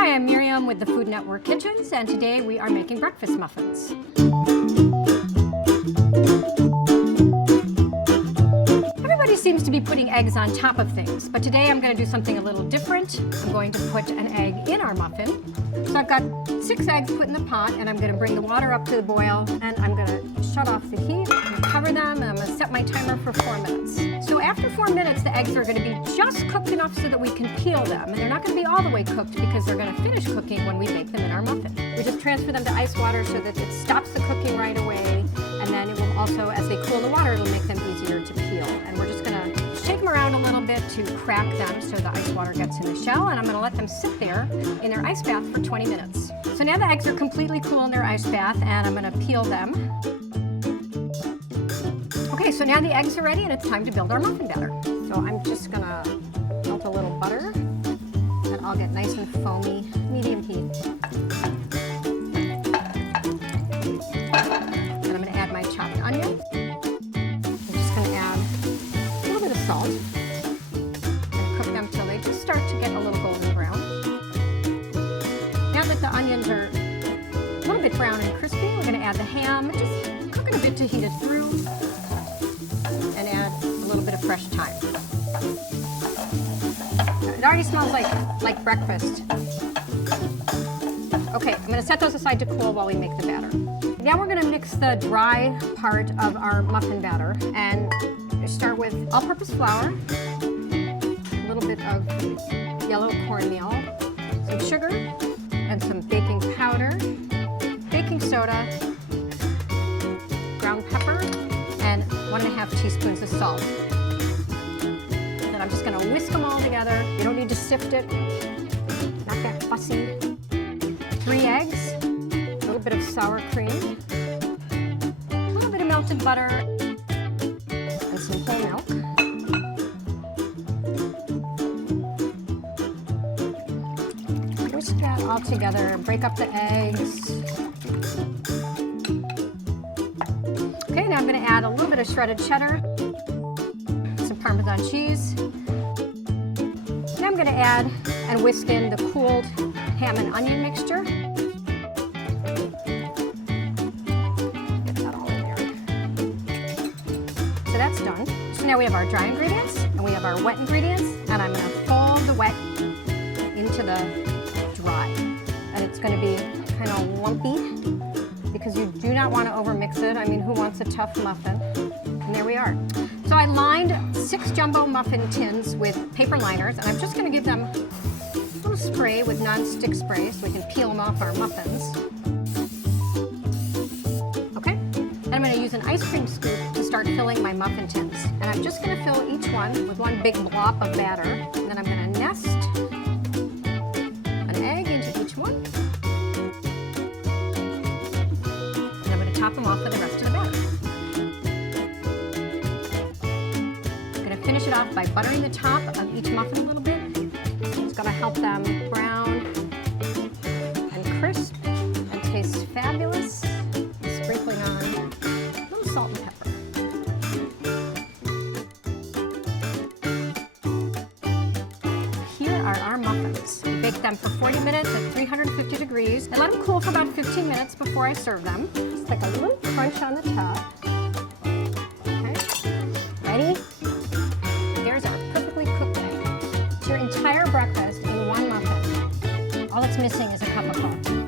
Hi, I'm Miriam with the Food Network Kitchens, and today we are making breakfast muffins. Everybody seems to be putting eggs on top of things, but today I'm going to do something a little different. I'm going to put an egg in our muffin. So I've got 6 eggs put in the pot, and I'm going to bring the water up to the boil, and I'm going to shut off the heat, and cover them, and I'm going to set my timer for 4 minutes. So after 4 minutes, the eggs are going to be just cooked enough so that we can peel them, and they're not going to be all the way cooked because they're going to finish cooking when we make them in our muffin. We just transfer them to ice water so that it stops the cooking right away, and then it will also, as they cool the water, it'll make them easier to peel. And we're just going to shake them around a little bit to crack them so the ice water gets in the shell, and I'm going to let them sit there in their ice bath for 20 minutes. So now the eggs are completely cool in their ice bath, and I'm going to peel them. Okay, so now the eggs are ready and it's time to build our muffin batter. So I'm just gonna melt a little butter and I'll get nice and foamy, medium heat. And I'm gonna add my chopped onion. I'm just gonna add a little bit of salt and cook them till they just start to get a little golden brown. Now that the onions are a little bit brown and crispy, we're gonna add the ham, just cook it a bit to heat it through. And add a little bit of fresh thyme. It already smells like breakfast. Okay, I'm going to set those aside to cool while we make the batter. Now we're going to mix the dry part of our muffin batter and start with all-purpose flour, a little bit of yellow cornmeal, some sugar, and some baking powder, baking soda, ground pepper, and 1½ teaspoons of salt. Then I'm just going to whisk them all together. You don't need to sift it, not that fussy. 3 eggs, a little bit of sour cream, a little bit of melted butter, and some whole milk. Whisk that all together, break up the eggs. Okay, now I'm going to add a little bit of shredded cheddar, some Parmesan cheese. Now I'm going to add and whisk in the cooled ham and onion mixture. Get that all in there. So that's done. So now we have our dry ingredients and we have our wet ingredients, and I'm going to fold the wet into the dry. And it's going to be kind of lumpy, because you do not want to overmix it. I mean, who wants a tough muffin? And there we are. So I lined 6 jumbo muffin tins with paper liners, and I'm just going to give them a little spray with non-stick spray so we can peel them off our muffins. Okay, and I'm going to use an ice cream scoop to start filling my muffin tins. And I'm just going to fill each one with one big blob of batter, and then I'm going to nest an egg into each one. Top them off with the rest of the batter. I'm going to finish it off by buttering the top of each muffin a little bit. It's going to help them brown and crisp and taste fabulous. Sprinkling on a little salt and pepper. Here are our muffins. We bake them for 40 minutes at 350 degrees. I let them cool for about 15 minutes before I serve them. Like a little crunch on the top. Okay, ready? There's our perfectly cooked egg. It's your entire breakfast in one muffin. All it's missing is a cup of coffee.